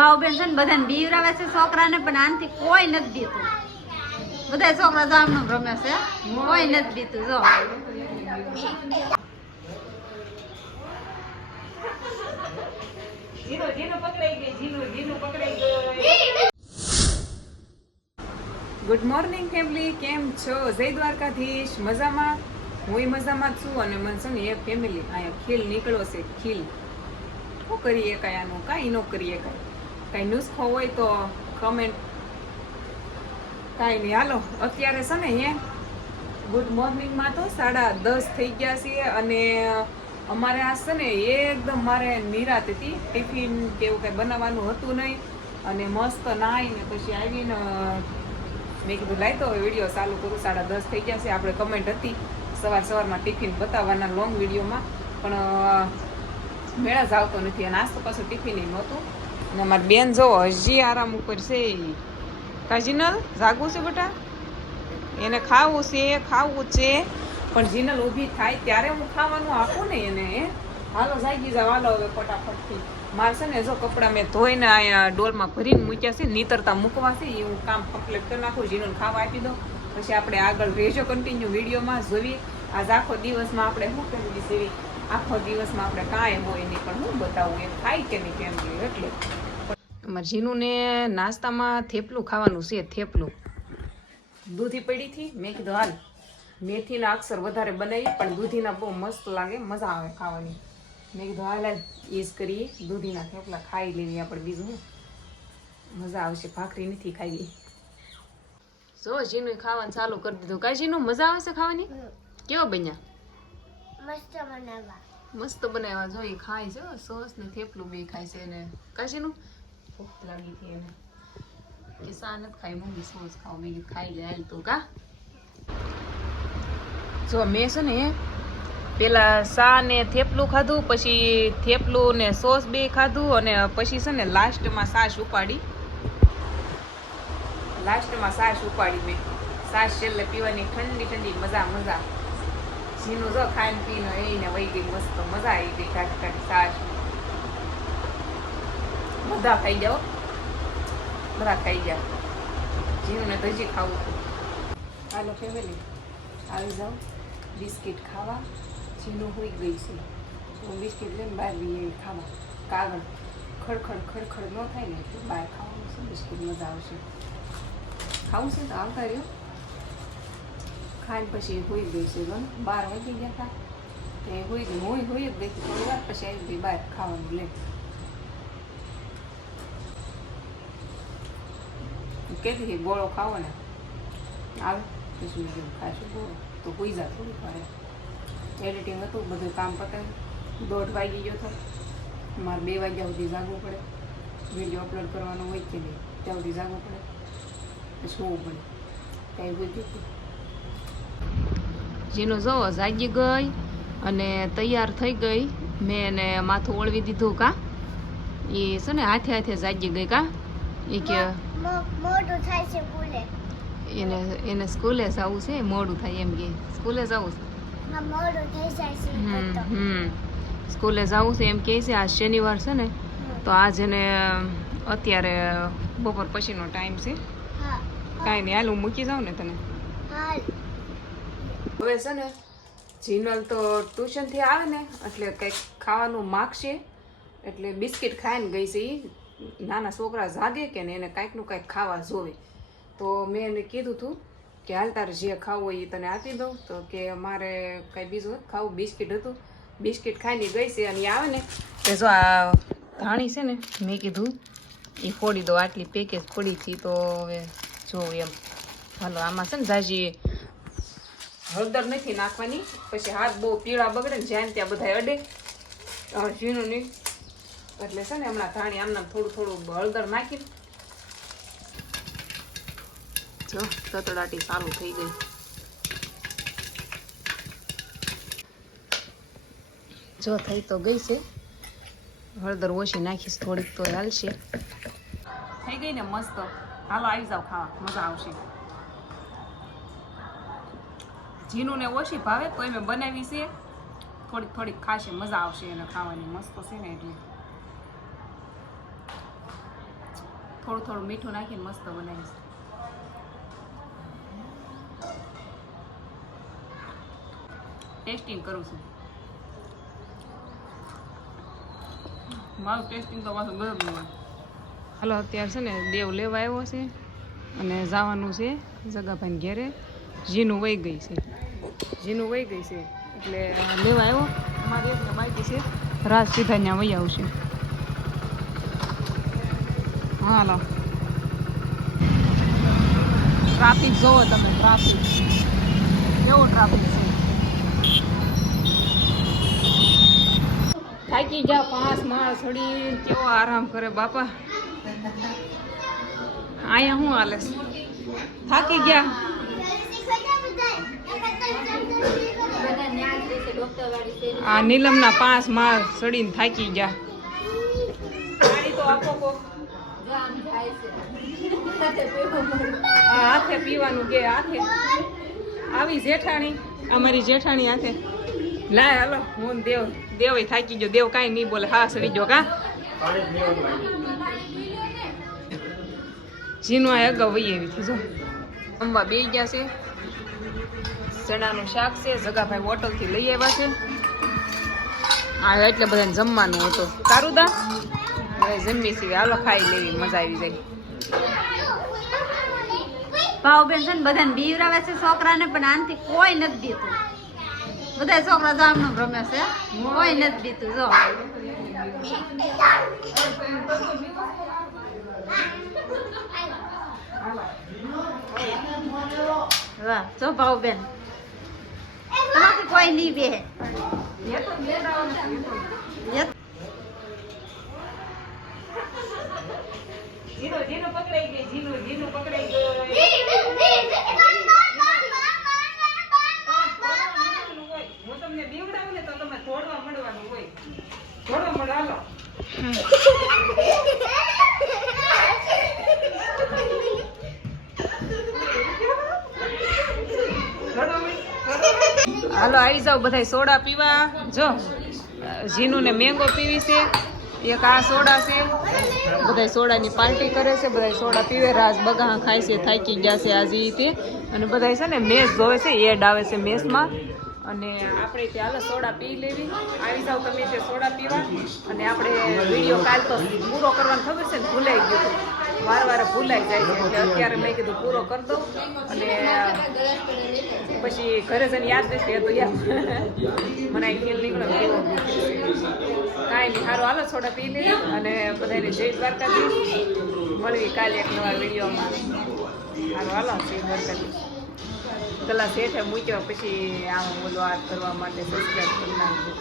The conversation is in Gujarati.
ભાવબેન છે ને બધાને બીવરાવે છે છોકરાને પણ આનથી કોઈ નથી દીતું બધા છોકરા જામનું રમે છે. કોઈ નથી દીતું જો. ગુડ મોર્નિંગ ફેમિલી કેમ છો? જય દ્વારકાધીશ. મજામાં? હું મજામાં જ છું અને મને છે ને એક ફેમિલી અહીંયા ખીલ નીકળ્યો છે ખીલ. શું કરીએ કાંઈ આનું? કાંઈ ન કરીએ કાંઈ. કાંઈ નુસ્ખો હોય તો કમેન્ટ કાંઈ નહીં. હાલો, અત્યારે છે ને હે ગુડ મોર્નિંગમાં તો સાડા દસ થઈ ગયા છે અને અમારે આ છે ને એકદમ મારે નિરાત હતી. ટિફિન કે એવું કંઈ બનાવવાનું હતું નહીં અને મસ્ત નાહીને પછી આવીને મેં કીધું, લાઈ તો વીડિયો ચાલુ કરું. સાડા દસ થઈ ગયા છે. આપણે કમેન્ટ હતી સવાર સવારમાં ટિફિન બતાવવાના લોંગ વિડીયોમાં પણ મેળા જ આવતો નથી. અને આજ તો પાછું ટિફિન નહોતું અને અમારી બેન જો હજી આરામ ઉપર છે. કાજીનલ જાગવું છે બેટા? એને ખાવું છે ખાવું છે. પણ જીનલ ઊભી થાય ત્યારે હું ખાવાનું આપું ને એને. હાલો, જાગી જાવ હાલો, હવે ફટાફટથી. મારે છે ને જો કપડાં મેં ધોઈને અહીંયા ડોલમાં ભરીને મૂક્યા છે, નીતરતા મૂકવા છે એ હું કામ કમ્પ્લીટ કરી નાખું જીનલ ખાવા આપી દો પછી આપણે આગળ રહેજો કન્ટિન્યુ વિડીયોમાં જોવી આજ આખો દિવસમાં આપણે શું કરવી સેવી આખો દિવસમાં આપણે કાંઈ હોય નહીં, પણ હું બતાવું, એ ખાય કે નહીં કેમ એટલે. અમારે જીનુને નાસ્તામાં થેપલું ખાવાનું છે થેપલું. દૂધી પડી હતી મેં કીધું હાલ મેથીના અક્ષર વધારે બનાવી પણ દૂધીના બહુ મસ્ત લાગે મજા આવે ખાવાની. મેં કીધું હાલ હાલ ઈજ કરીએ દૂધીના થેપલા ખાઈ લેવી આપણે બીજું. મજા આવશે ભાખરી નથી ખાવી જો જીનું ખાવાનું ચાલુ કરી દીધું. કાંઈ જીનું મજા આવે છે ખાવાની? કેવો બન્યા? મસ્ત બનાવવા મસ્ત બનાવ્યા જો એ ખાય છે સોસ ને થેપલું બે ખાય છે ને કાશીનું ભૂખ લાગી હતી એને. કે નથી ખાઈ, મમ્મી સોસ ખાવ, મેં ખાઈ લે તું કા. જો મેં છે ને પેલા સા ને થેપલું ખાધું, પછી થેપલું ને સોસ બે ખાધું અને પછી છે ને લાસ્ટમાં સાસ ઉપાડી. લાસ્ટમાં સાસ ઉપાડી મેં. સાસ છેલ્લે પીવાની ઠંડી ઠંડી, મજા મજા. ઝીનું જો ખાઈને પીને એને વહી ગઈ મસ્ત મજા આવી ગઈ. કાઢી કાઢી સાસ બધા ખાઈ જાઓ બધા ખાઈ ગયા. જીવને તો હજી ખાવું હતું હાલો ફેમિલી આવી જાઓ. બિસ્કિટ ખાવા. જીનું હોઈ ગઈ છે. હું બિસ્કિટ લઈને બહાર લઈએ ખાવા. કાગળ. ખડખડ ખડખડ ન થાય ને એટલે બહાર ખાવાનું છે, બિસ્કિટ મજા આવશે. ખાવું છે તો આવતા રહ્યો ખાઈને પછી હોઈ ગઈ છે બહાર વાગી ગયા હતા. તે હોઈ ગઈ. હોય હોઈ જ ગઈ થોડી વાર, પછી આવી ગઈ બહાર ખાવાનું લે. કહેતી હતી, ગોળો ખાવો ને. આવે પછી મેં કીધું, ખાશું ગોળો? તો કોઈ જા થોડી વાર. એડિટિંગ હતું, બધું કામ પતાવ્યું દોઢ વાગી ગયો હતો મારે બે વાગ્યા સુધી જાગવું પડે. વીડિયો અપલોડ કરવાનો હોય કે નહીં, ત્યાં સુધી જાગવું પડે. પછી હોવું પડે. ત્યાં હોઈ ગયું જેનો જો જાગી ગઈ અને તૈયાર થઈ ગઈ. મેં એને માથું ઓળવી દીધું કા. એ છે ને, હાથે હાથે જાગી ગઈ કા? એ કે મો- મોટું થાય છે સ્કૂલે એને એને સ્કૂલે જવું છે મોડું થાય એમ કે. સ્કૂલે જવું છે. મોડું થઈ જાય છે હમ સ્કૂલે જવું છે એમ કહે છે આજ શનિવાર છે ને તો આજ એને અત્યારે બપોર પછીનો ટાઈમ છે. હા કાંઈ નહીં હાલ હું મૂકી જાઉં ને તને. હવે છે ને જીનલ તો ટ્યુશનથી આવે ને એટલે કંઈક ખાવાનું માગશે. એટલે બિસ્કિટ ખાઈને ગઈ છે ઈ. નાના છોકરા જાગે કે ને એને કાંઈકનું કાંઈક ખાવા જોવે. તો મેં એને કીધું હતું કે હાલ તારે જે ખાવું હોય એ તને આપી દઉં. તો કે મારે કાંઈ બીજું ખાવું. બિસ્કિટ હતું. બિસ્કિટ ખાઈને ગઈ છે અને આવે ને. કે જો આ ધાણી છે ને, મેં કીધું, એ ફોડી દો. આટલી પેકેજ ફોડી હતી તો હવે જોઉં એમ. હાલો, આમાં છે ને જાજી હળદર નથી નાખવાની. પછી હાથ બહુ પીળા બગડે ને જ્યાં ત્યાં બધા અડે. ઝીણું નહીં. એટલે છે ને હમણાં ધાણી આમને થોડું થોડું હળદર નાખીને જો, તતડાટી ચાલુ થઈ ગઈ. જો, થઈ તો ગઈ છે. હળદર ઓછી નાખીશ, થોડીક તો હાલશે. થઈ ગઈ ને મસ્ત. હાલો, આવી જાવ ખાવા. મજા આવશે. જીનુને ઓછી ભાવે તો મેં બનાવી છે. થોડીક થોડીક ખાશે, મજા આવશે એને ખાવાની. મસ્ત છે ને એટલે. થોડું થોડું મીઠું નાખીને મસ્ત બનાવીશ. ટેસ્ટિંગ કરું છું. મારું ટેસ્ટિંગ તો પાછું ગરમ હોય. હાલો, અત્યારે છે ને દેવ લેવા આવ્યો છે અને જવાનું છે જગાભાઈ ઘેરે. જીનું વહી ગઈ છે. જીનું વહી ગઈ છે એટલે લેવા આવ્યો. મારી એક બાકી છે. રાત સીધા ત્યાં વહી આવશે. હાલો ટ્રાફિક જોવો તમે ટ્રાફિક કેવો ટ્રાફિક છે થાકી ગયા પાંચ માળ ચડી કેવો આરામ કરે બાપા? અહીંયા શું હાલે થાકી ગયા? આ નીલમના પાંચ માળ ચડીને થાકી ગયા. તો આપો. હાથે પીવાનું કે હાથે. આવી જેઠાણી, અમારી જેઠાણી હાથે. લાય, હાલો, હું દેવ દેવ થાકી ગયો. દેવ કાંઈ નહીં બોલે હા સડી ગયો કા? જીનું આ અગાઉ વહી એવી થી જો. અંબા બે ગયા છે. ચણાનું શાક છે, જગાભાઈ હોટલથી લઈ આવ્યા છે. આ એટલે બધાને જમવાનું હતું. તારું દા જમી છીએ હાલો ખાઈ લેવી, મજા આવી જાય. ભાવબેન છે ને બધાને બીવરાવે છે છોકરાને, પણ આનથી કોઈ નથી દીતું બધા છોકરા વાહ, જો ભાવબેન તમારાથી કોઈ નહીં બે. હાલો. આવી જાઓ બધા સોડા પીવા. જો જીનું ને મેંગો પીવી છે. એક આ સોડા છે. બધા સોડાની પાર્ટી કરે છે બધા સોડા પીવે રાજ બગા ખાય છે, થાકી ગયા છે આજે તે. અને બધા છે ને મેસ જોવે છે, એડ આવે છે મેસમાં. અને આપણે ત્યાં હાલો સોડા પી લેવી. આવી જાવ તમે તે સોડા પીવા. અને આપણે વીડિયો કાલ તો પૂરો કરવાનો ખબર છે ને, ભૂલાઈ ગયું વાર વાર ભૂલાઈ જાય છે, એટલે અત્યારે મેં કીધું પૂરો કરી દઉં. અને, પછી ઘરે જઈને યાદ રહેશે તો યાદ. મને ખેલ નીકળે. કાંઈ નહીં. સારું હાલો, સોડા પી લઈએ અને બધાને જય દ્વારકાધીશ. મળવી કાલે એક નવા વિડીયોમાં. સારું હાલો, જય દ્વારકાધીશ. પેલા શેઠે મૂક્યો, પછી આમ બોલો આ કરવા માટે સબસ્ક્રાઈબ કરી નાખજો.